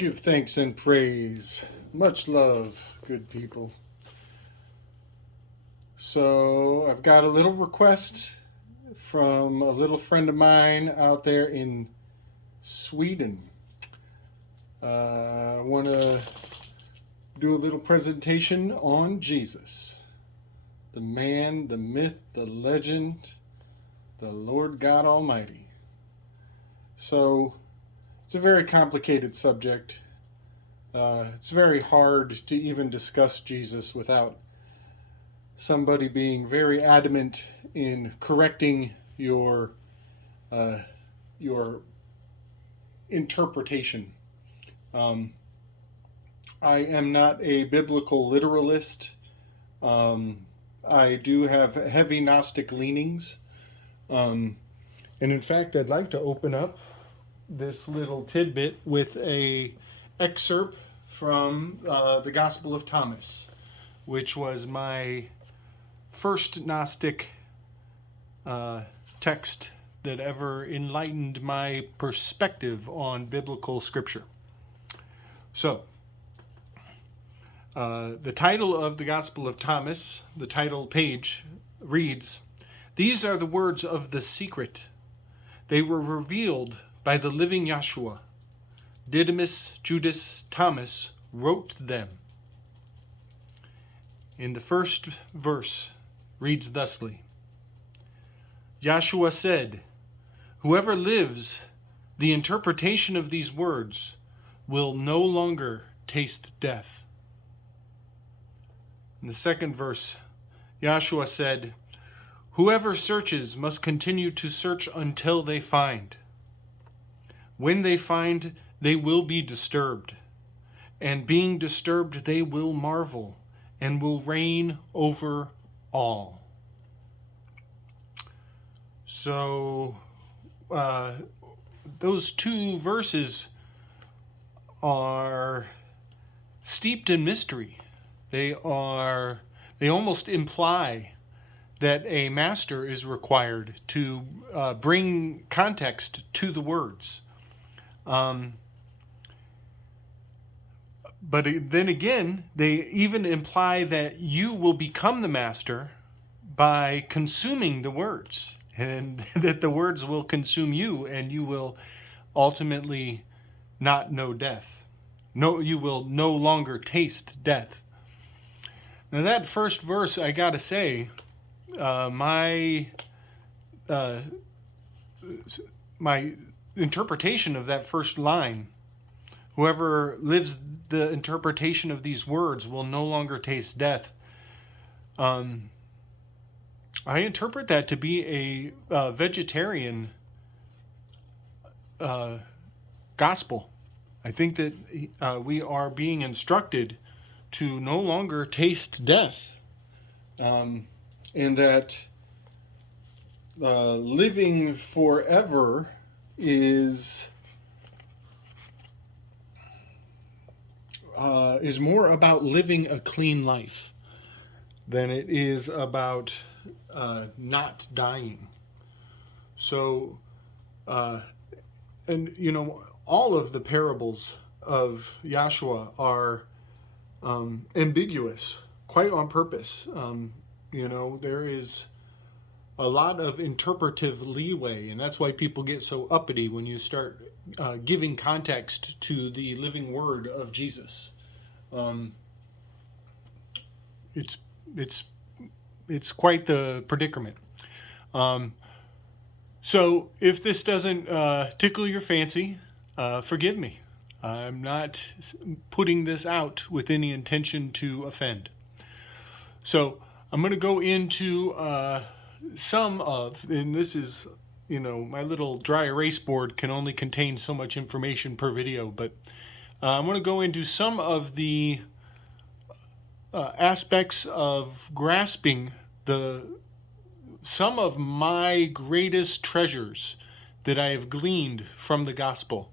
Give thanks and praise. Much love, good people. So, I've got a little request from a little friend of mine out there in Sweden. I want to do a little presentation on Jesus, the man, the myth, the legend, the Lord God Almighty. So, it's a very complicated subject. It's very hard to even discuss Jesus without somebody being very adamant in correcting your interpretation. I am not a biblical literalist. I do have heavy Gnostic leanings. And in fact, I'd like to open up this little tidbit with a excerpt from the Gospel of Thomas, which was my first Gnostic text that ever enlightened my perspective on biblical scripture. So, the title of the Gospel of Thomas, the title page, reads, "These are the words of the secret. They were revealed by the living Yahshua. Didymus, Judas, Thomas wrote them." In the first verse reads thusly, Yahshua said, "Whoever lives the interpretation of these words will no longer taste death." In the second verse, Yahshua said, "Whoever searches must continue to search until they find. When they find, they will be disturbed. And being disturbed, they will marvel and will reign over all." So, those two verses are steeped in mystery. They almost imply that a master is required to bring context to the words. But then again, they even imply that you will become the master by consuming the words, and that the words will consume you, and you will ultimately not know death. No, you will no longer taste death. Now that first verse, I gotta say, my interpretation of that first line, whoever lives the interpretation of these words will no longer taste death. I interpret that to be a vegetarian gospel. I think that we are being instructed to no longer taste death, and that living forever is more about living a clean life than it is about not dying. So, and you know, all of the parables of Yahshua are ambiguous, quite on purpose. You know, there is a lot of interpretive leeway, and that's why people get so uppity when you start giving context to the living word of Jesus. It's quite the predicament. So if this doesn't tickle your fancy, forgive me. I'm not putting this out with any intention to offend. So I'm going to go into some of, and this is, you know, my little dry erase board can only contain so much information per video, but I'm going to go into some of the aspects of grasping some of my greatest treasures that I have gleaned from the gospel.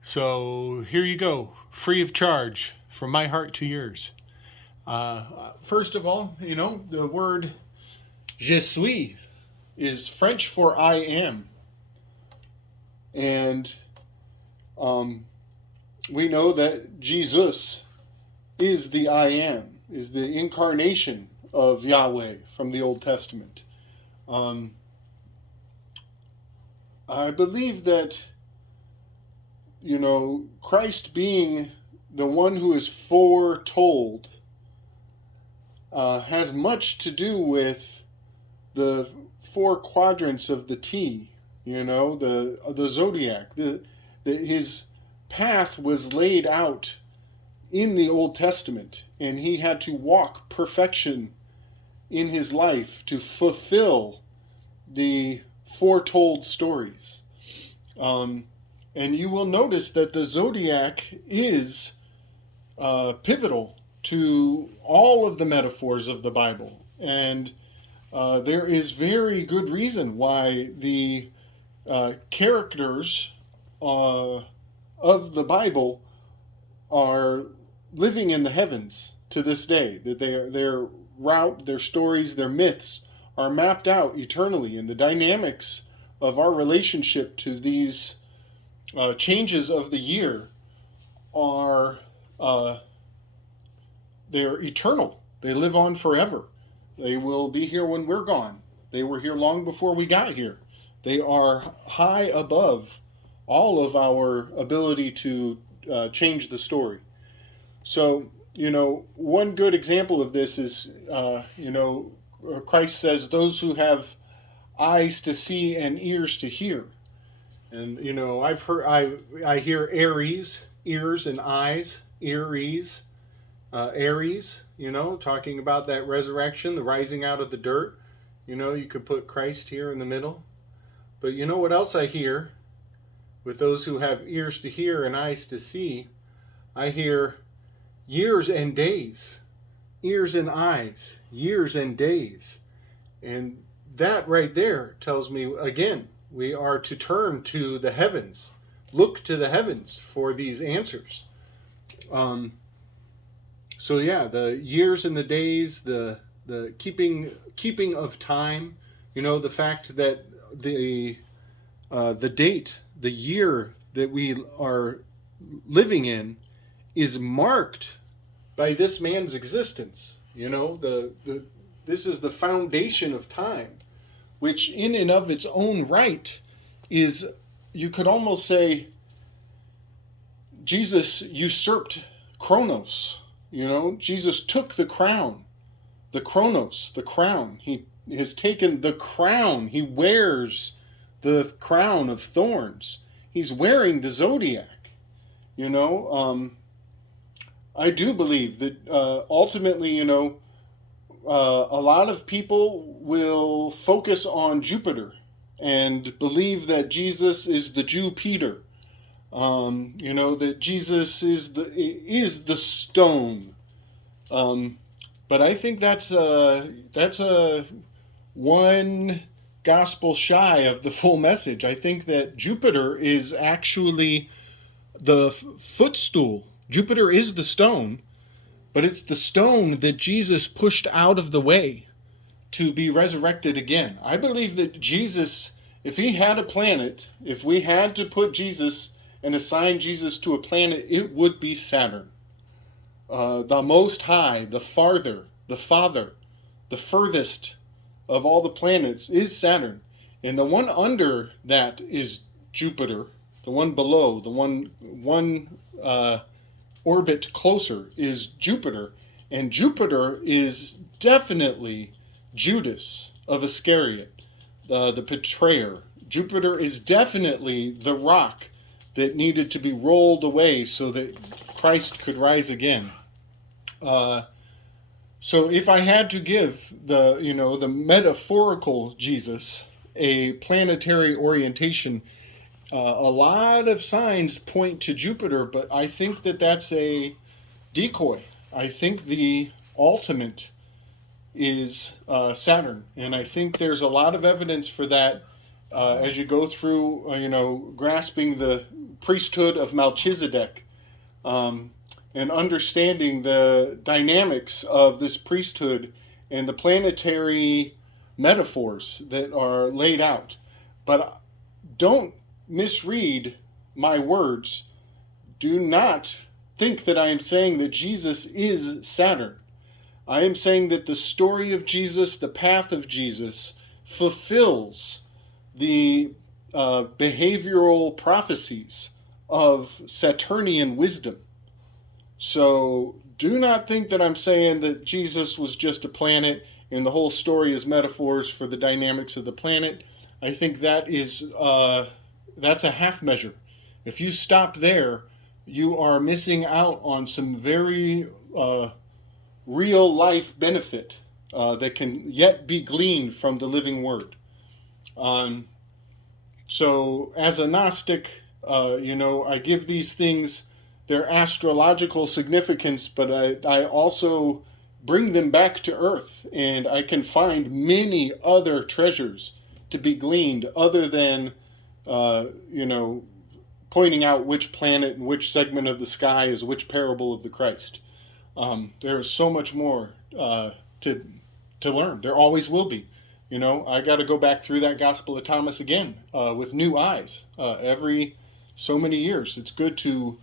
So here you go, free of charge, from my heart to yours. First of all, you know, the word Je suis is French for I am. And we know that Jesus is the I Am, is the incarnation of Yahweh from the Old Testament. I believe that, Christ being the one who is foretold has much to do with the four quadrants of the T, the Zodiac. His path was laid out in the Old Testament, and he had to walk perfection in his life to fulfill the foretold stories. And you will notice that the Zodiac is pivotal to all of the metaphors of the Bible. And there is very good reason why the characters of the Bible are living in the heavens to this day. That their route, their stories, their myths are mapped out eternally, and the dynamics of our relationship to these changes of the year are they're eternal. They live on forever. They will be here when we're gone. They were here long before we got here. They are high above all of our ability to change the story. So, one good example of this is, Christ says, those who have eyes to see and ears to hear. And, I hear Aries, ears and eyes, Aries, talking about that resurrection, the rising out of the dirt. You could put Christ here in the middle. But you know what else I hear with those who have ears to hear and eyes to see? I hear years and days, ears and eyes, years and days. And that right there tells me, again, we are to turn to the heavens, look to the heavens for these answers. So yeah, the years and the days, the keeping of time, the fact that the date, the year that we are living in is marked by this man's existence. This is the foundation of time, which in and of its own right is, you could almost say, Jesus usurped Chronos. Jesus took the crown, the Chronos, the crown. He has taken the crown. He wears the crown of thorns. He's wearing the Zodiac. I do believe that ultimately, a lot of people will focus on Jupiter and believe that Jesus is the Jupiter. That Jesus is the stone. But I think that's a one gospel shy of the full message. I think that Jupiter is actually the footstool. Jupiter is the stone, but it's the stone that Jesus pushed out of the way to be resurrected again. I believe that Jesus, if he had a planet, if we had to put Jesus and assign Jesus to a planet, it would be Saturn. The most high, the farther, the father, the furthest of all the planets is Saturn. And the one under that is Jupiter. The one below, the one orbit closer is Jupiter. And Jupiter is definitely Judas of Iscariot, the betrayer. Jupiter is definitely the rock that needed to be rolled away so that Christ could rise again. So if I had to give the metaphorical Jesus a planetary orientation, a lot of signs point to Jupiter, but I think that that's a decoy. I think the ultimate is Saturn, and I think there's a lot of evidence for that as you go through, grasping the priesthood of Melchizedek, and understanding the dynamics of this priesthood and the planetary metaphors that are laid out. But don't misread my words do not think that I am saying that Jesus is Saturn. I am saying that the story of Jesus, the path of Jesus, fulfills the behavioral prophecies of Saturnian wisdom. So do not think that I'm saying that Jesus was just a planet and the whole story is metaphors for the dynamics of the planet. I think that is that's a half measure. If you stop there, you are missing out on some very real life benefit that can yet be gleaned from the living word. So as a Gnostic, I give these things their astrological significance, but I also bring them back to earth, and I can find many other treasures to be gleaned other than, pointing out which planet and which segment of the sky is which parable of the Christ. There is so much more to learn. There always will be. I got to go back through that Gospel of Thomas again with new eyes every so many years. It's good to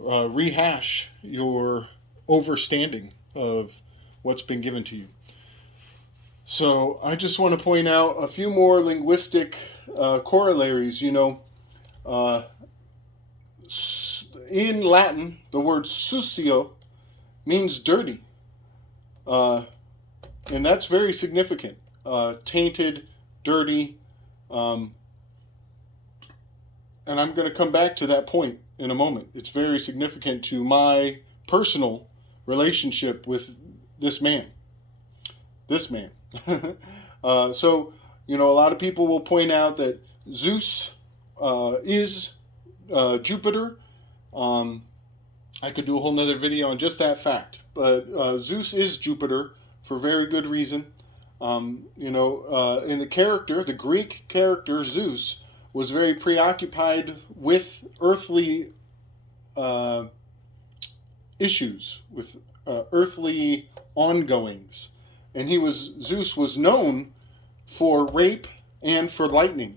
rehash your overstanding of what's been given to you. So I just want to point out a few more linguistic corollaries. In Latin, the word sucio means dirty. And that's very significant. Tainted, dirty. And I'm going to come back to that point in a moment. It's very significant to my personal relationship with this man. So, a lot of people will point out that Zeus is Jupiter. I could do a whole nother video on just that fact. But Zeus is Jupiter for very good reason. In the Greek character Zeus was very preoccupied with earthly issues, with earthly ongoings. And Zeus was known for rape and for lightning.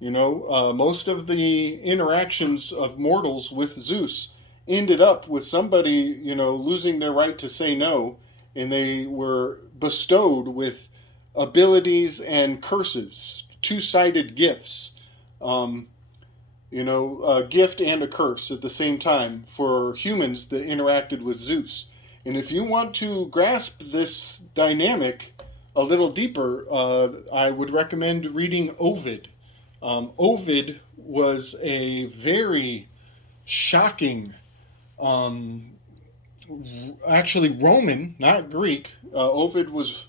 Most of the interactions of mortals with Zeus ended up with somebody, losing their right to say no, and they were bestowed with abilities and curses, two-sided gifts, a gift and a curse at the same time for humans that interacted with Zeus. And if you want to grasp this dynamic a little deeper, I would recommend reading Ovid. Ovid was a very shocking, actually Roman, not Greek. Ovid was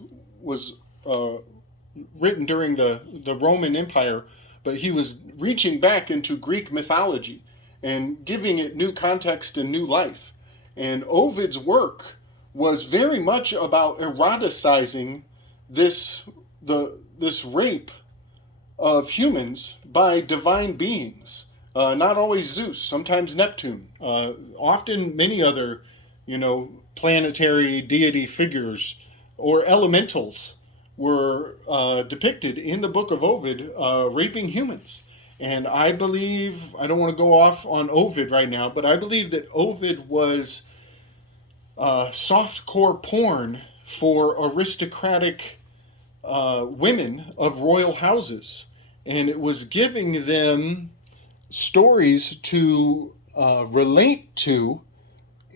written during the Roman Empire, but he was reaching back into Greek mythology and giving it new context and new life. And Ovid's work was very much about eroticizing this rape of humans by divine beings. Not always Zeus, sometimes Neptune, often many other, planetary deity figures or elementals were depicted in the book of Ovid raping humans. And I believe, I don't want to go off on Ovid right now, but I believe that Ovid was softcore porn for aristocratic women of royal houses. And it was giving them stories to relate to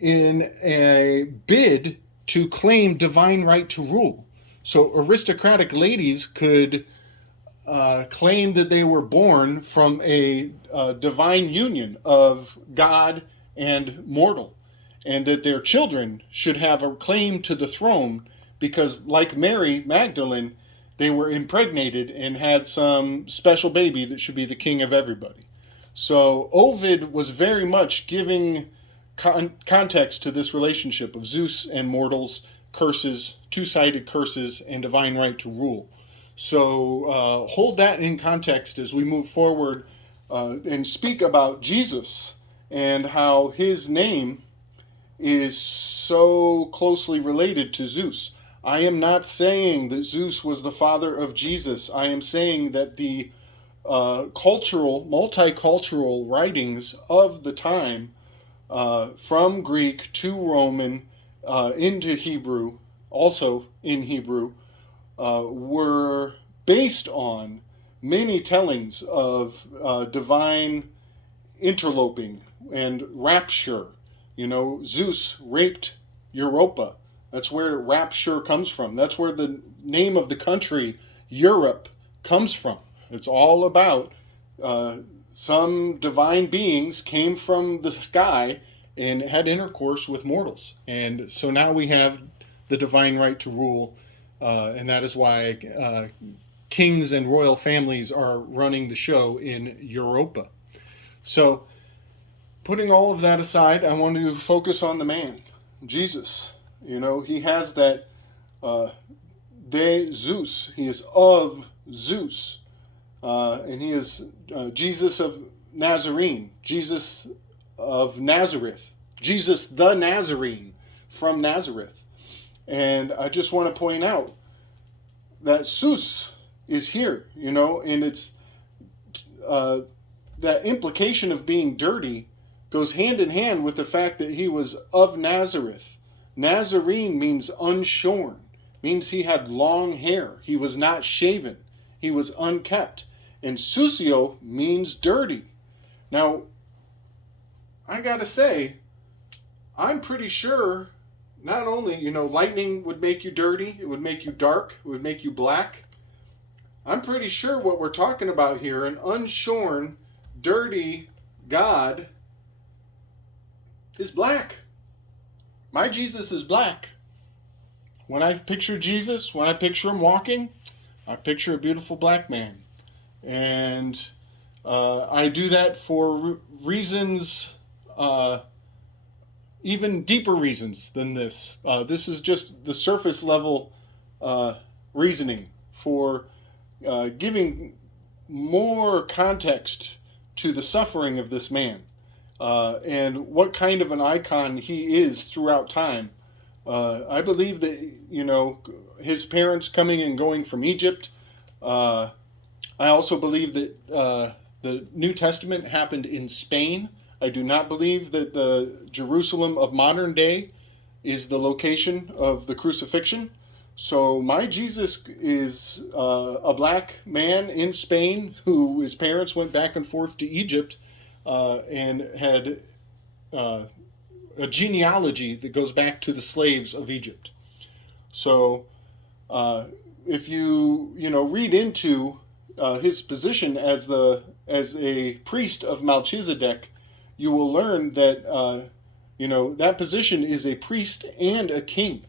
in a bid to claim divine right to rule. So aristocratic ladies could claim that they were born from a divine union of God and mortal, and that their children should have a claim to the throne because, like Mary Magdalene, they were impregnated and had some special baby that should be the king of everybody. So Ovid was very much giving context to this relationship of Zeus and mortals, curses, two-sided curses, and divine right to rule. So hold that in context as we move forward and speak about Jesus and how his name is so closely related to Zeus. I am not saying that Zeus was the father of Jesus. I am saying that the multicultural writings of the time from Greek to Roman into Hebrew, also in Hebrew, were based on many tellings of divine interloping and rapture. Zeus raped Europa. That's where rapture comes from. That's where the name of the country, Europe, comes from. It's all about some divine beings came from the sky and had intercourse with mortals. And so now we have the divine right to rule, and that is why kings and royal families are running the show in Europa. So, putting all of that aside, I want to focus on the man, Jesus. He has that de Zeus. He is of Zeus. And he is Jesus of Nazarene, Jesus of Nazareth, Jesus the Nazarene from Nazareth. And I just want to point out that Zeus is here, and it's that implication of being dirty goes hand in hand with the fact that he was of Nazareth. Nazarene means unshorn, means he had long hair. He was not shaven. He was unkept. And susio means dirty. Now, I gotta say, I'm pretty sure not only, lightning would make you dirty, it would make you dark, it would make you black. I'm pretty sure what we're talking about here, an unshorn, dirty God, is black. My Jesus is black. When I picture Jesus, when I picture him walking, I picture a beautiful black man. And I do that for reasons, even deeper reasons than this. This is just the surface level reasoning for giving more context to the suffering of this man and what kind of an icon he is throughout time. I believe that, his parents coming and going from Egypt. I also believe that the New Testament happened in Spain. I do not believe that the Jerusalem of modern day is the location of the crucifixion. So my Jesus is a black man in Spain who his parents went back and forth to Egypt and had a genealogy that goes back to the slaves of Egypt. So if you read into his position as a priest of Melchizedek, you will learn that that position is a priest and a king.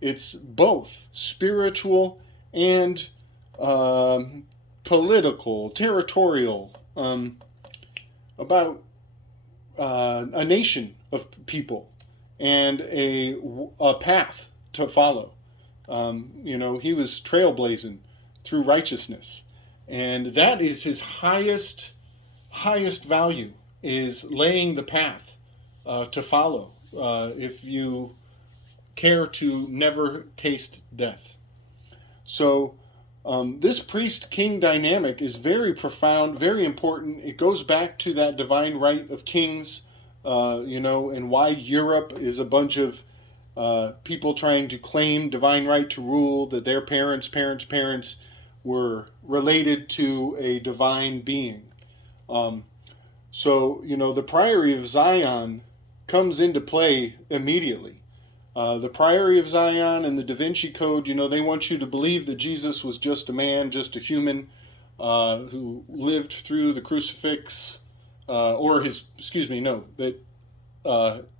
It's both spiritual and political, territorial, about a nation of people and a path to follow. He was trailblazing through righteousness. And that is his highest value, is laying the path to follow if you care to never taste death. So this priest-king dynamic is very profound, very important. It goes back to that divine right of kings, and why Europe is a bunch of people trying to claim divine right to rule, that their parents' were related to a divine being. So, the Priory of Zion comes into play immediately. The Priory of Zion and the Da Vinci Code, they want you to believe that Jesus was just a man, just a human, who lived through the crucifix, that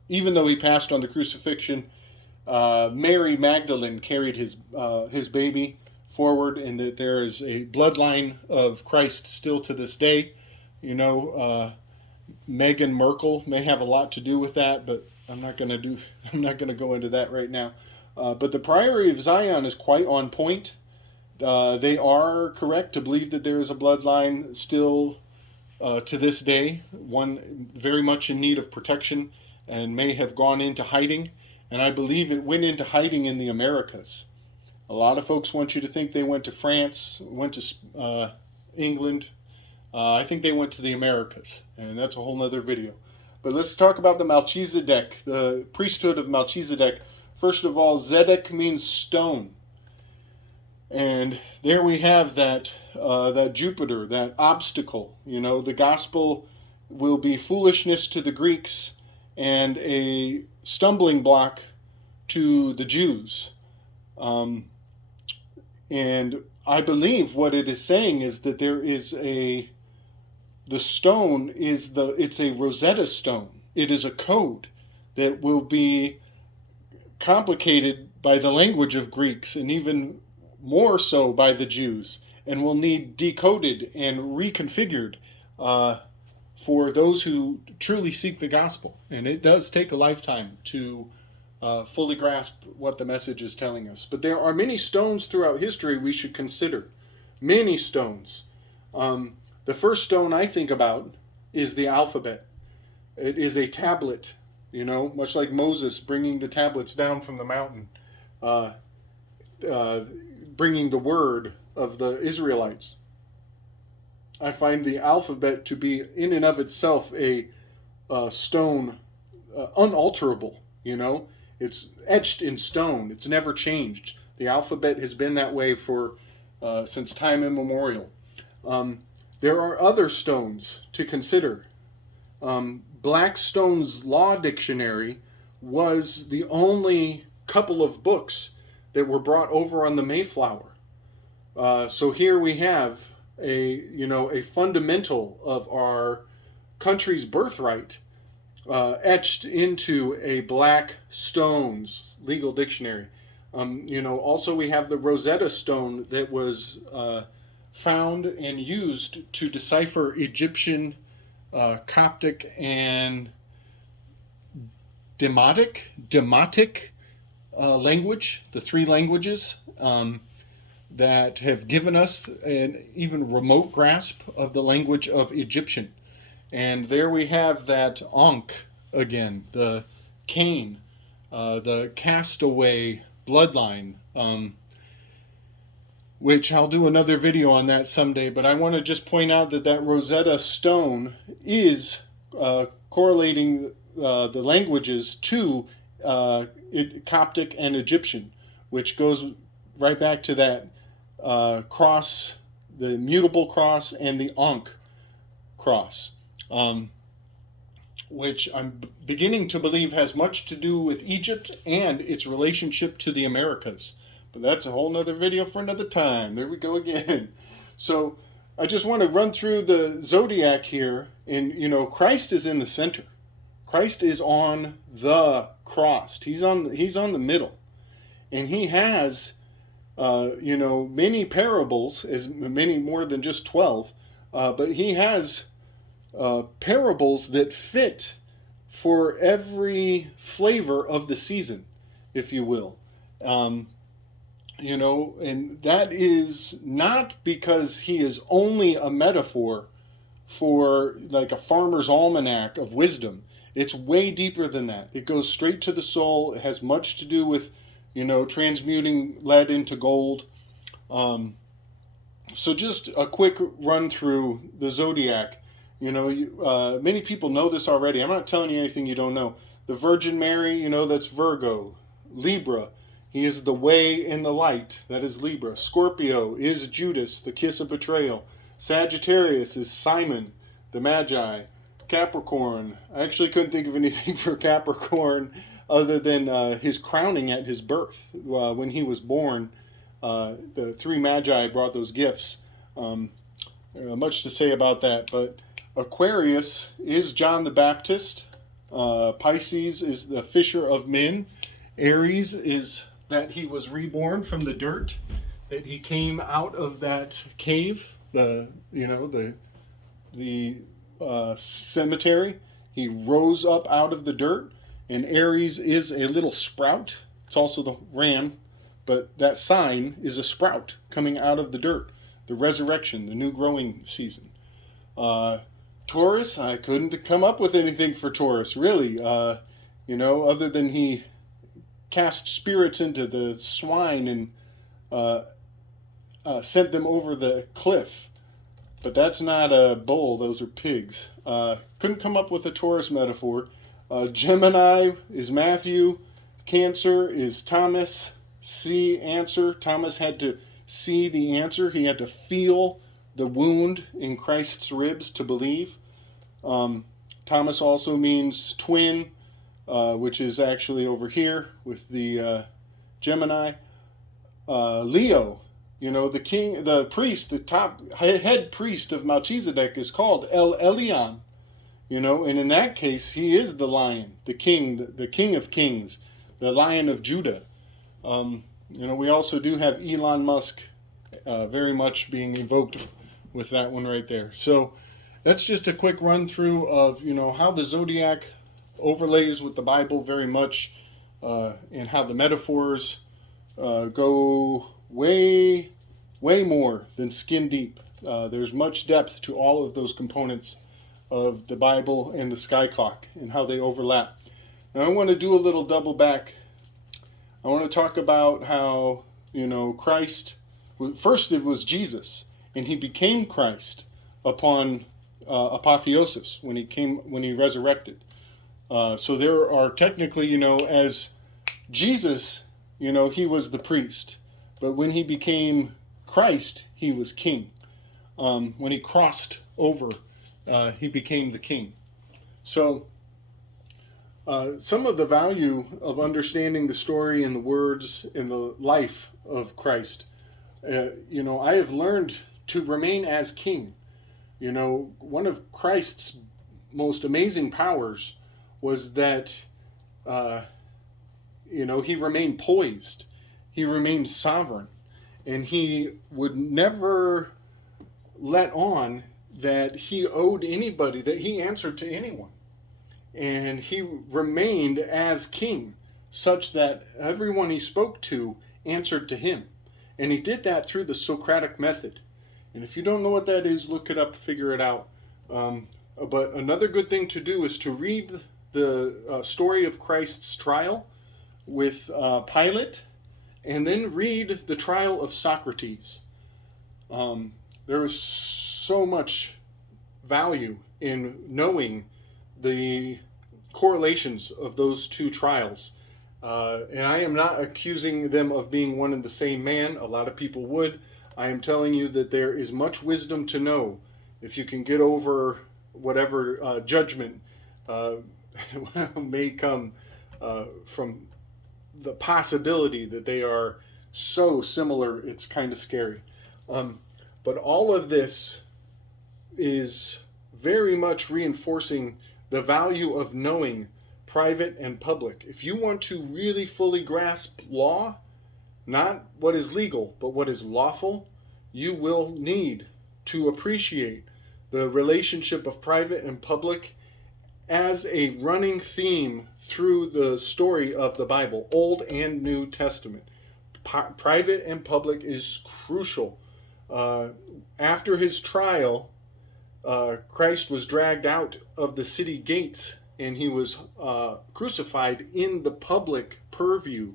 even though he passed on the crucifixion, Mary Magdalene carried his baby forward, and that there is a bloodline of Christ still to this day. Meghan Markle may have a lot to do with that, but I'm not going to go into that right now. But the Priory of Zion is quite on point. They are correct to believe that there is a bloodline still to this day, one very much in need of protection and may have gone into hiding. And I believe it went into hiding in the Americas. A lot of folks want you to think they went to France, went to England. I think they went to the Americas, and that's a whole nother video. But let's talk about the Melchizedek, the priesthood of Melchizedek. First of all, Zedek means stone. And there we have that Jupiter, that obstacle. The gospel will be foolishness to the Greeks and a stumbling block to the Jews. And I believe what it is saying is that there is the stone it's a Rosetta Stone. It is a code that will be complicated by the language of Greeks and even more so by the Jews, and will need decoded and reconfigured for those who truly seek the gospel. And it does take a lifetime to fully grasp what the message is telling us. But there are many stones throughout history we should consider. Many stones. The first stone I think about is the alphabet. It is a tablet, much like Moses bringing the tablets down from the mountain, bringing the word of the Israelites. I find the alphabet to be in and of itself a stone, unalterable, It's etched in stone. It's never changed. The alphabet has been that way for since time immemorial. There are other stones to consider. Blackstone's Law Dictionary was the only couple of books that were brought over on the Mayflower. So here we have a fundamental of our country's birthright etched into a Blackstone's legal dictionary. Also we have the Rosetta Stone that was found and used to decipher Egyptian, Coptic, and Demotic language, the three languages that have given us an even remote grasp of the language of Egyptian. And there we have that Ankh again, the Cain, the castaway bloodline, which I'll do another video on that someday, but I want to just point out that Rosetta Stone is correlating the languages to Coptic and Egyptian, which goes right back to that cross, the mutable cross and the Ankh cross, which I'm beginning to believe has much to do with Egypt and its relationship to the Americas. But that's a whole nother video for another time. There we go again. So I just want to run through the Zodiac here. And, Christ is in the center. Christ is on the cross. He's on the middle. And he has, many parables, as many more than just 12. But he has parables that fit for every flavor of the season, if you will. And that is not because he is only a metaphor for like a farmer's almanac of wisdom. It's way deeper than that. It goes straight to the soul. It has much to do with, transmuting lead into gold. So just a quick run through the Zodiac. Many people know this already. I'm not telling you anything you don't know. The Virgin Mary, that's Virgo. Libra, he is the way and the light. That is Libra. Scorpio is Judas, the kiss of betrayal. Sagittarius is Simon, the Magi. Capricorn, I actually couldn't think of anything for Capricorn other than his crowning at his birth. When he was born, the three Magi brought those gifts. Much to say about that, but Aquarius is John the Baptist. Pisces is the fisher of men. Aries is that he was reborn from the dirt, that he came out of that cave, the cemetery. He rose up out of the dirt, and Aries is a little sprout. It's also the ram, but that sign is a sprout coming out of the dirt, the resurrection, the new growing season. Taurus, I couldn't come up with anything for Taurus, really, other than he cast spirits into the swine and sent them over the cliff. But that's not a bull, those are pigs. Couldn't come up with a Taurus metaphor. Gemini is Matthew. Cancer is Thomas. See answer. Thomas had to see the answer. He had to feel the wound in Christ's ribs to believe. Thomas also means twin, which is actually over here with the Gemini. Leo, the king, the priest, the top head priest of Melchizedek is called El Elyon, and in that case, he is the lion, the king of kings, the Lion of Judah. We also do have Elon Musk very much being evoked with that one right there. So that's just a quick run through of, how the Zodiac overlays with the Bible very much, and how the metaphors go way more than skin deep. There's much depth to all of those components of the Bible and the sky clock and how they overlap. Now I want to do a little double back. I want to talk about how, Christ, first it was Jesus, and he became Christ upon apotheosis, when he resurrected. So there are technically, as Jesus, he was the priest, but when he became Christ, he was king. When he crossed over, he became the king. So some of the value of understanding the story and the words and the life of Christ, I have learned to remain as king. One of Christ's most amazing powers was that, he remained poised. He remained sovereign. And he would never let on that he owed anybody, that he answered to anyone. And he remained as king, such that everyone he spoke to answered to him. And he did that through the Socratic method. And if you don't know what that is, look it up, figure it out. But another good thing to do is to read the story of Christ's trial with Pilate, and then read the trial of Socrates. There is so much value in knowing the correlations of those two trials. And I am not accusing them of being one and the same man. A lot of people would. I am telling you that there is much wisdom to know if you can get over whatever judgment may come from the possibility that they are so similar, it's kind of scary. But all of this is very much reinforcing the value of knowing private and public. If you want to really fully grasp law, not what is legal, but what is lawful, you will need to appreciate the relationship of private and public as a running theme through the story of the Bible, Old and New Testament. Private and public is crucial. After his trial, Christ was dragged out of the city gates, and he was crucified in the public purview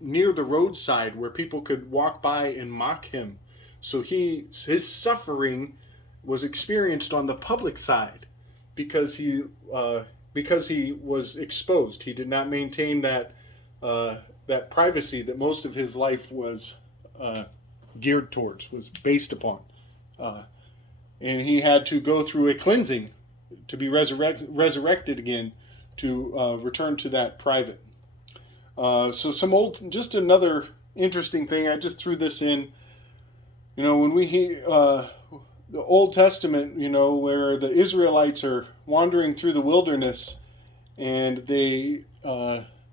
near the roadside where people could walk by and mock him. So his suffering was experienced on the public side because he was exposed. He did not maintain that privacy that most of his life was geared towards, was based upon. And he had to go through a cleansing to be resurrected again, to return to that private. So just another interesting thing, I just threw this in. When we hear the Old Testament, where the Israelites are wandering through the wilderness, and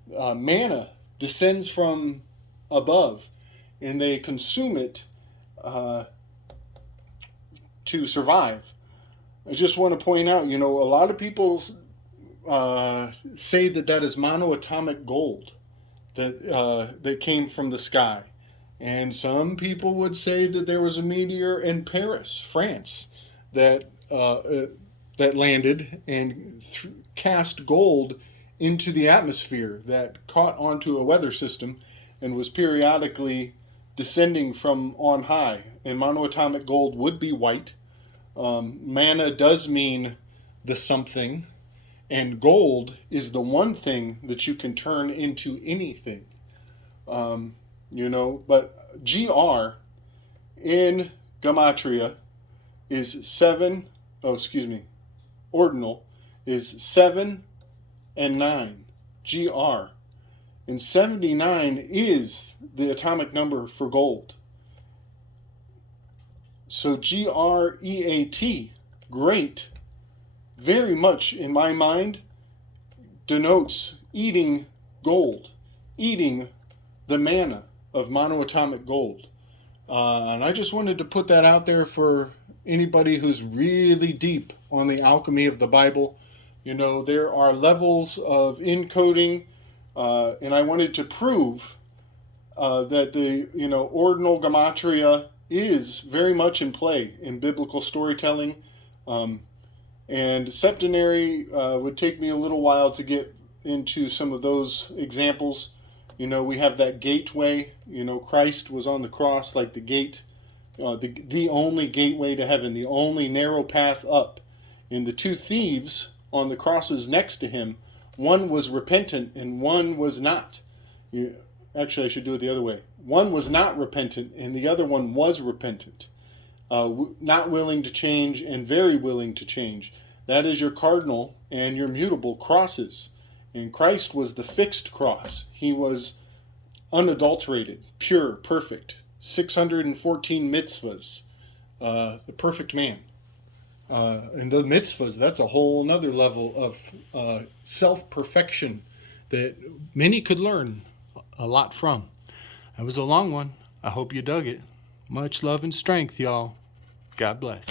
manna descends from above, and they consume it to survive. I just want to point out, a lot of people say that is monoatomic gold that came from the sky. And some people would say that there was a meteor in Paris, France, that landed and cast gold into the atmosphere that caught onto a weather system and was periodically descending from on high. And monoatomic gold would be white. Manna does mean the something, and gold is the one thing that you can turn into anything. But GR in Gematria is 7, ordinal is 7 and 9, GR. And 79 is the atomic number for gold. So GREAT, great, very much in my mind denotes eating gold, eating the manna of monoatomic gold. And I just wanted to put that out there for anybody who's really deep on the alchemy of the Bible. There are levels of encoding, and I wanted to prove that the ordinal gematria is very much in play in biblical storytelling. And septenary would take me a little while to get into some of those examples. We have that gateway. Christ was on the cross like the gate, the only gateway to heaven, the only narrow path up. And the two thieves on the crosses next to him, one was repentant and one was not. Actually, I should do it the other way. One was not repentant and the other one was repentant. Not willing to change and very willing to change. That is your cardinal and your mutable crosses. And Christ was the fixed cross. He was unadulterated, pure, perfect. 614 mitzvahs. The perfect man. And the mitzvahs, that's a whole nother level of self-perfection that many could learn a lot from. That was a long one. I hope you dug it. Much love and strength, y'all. God bless.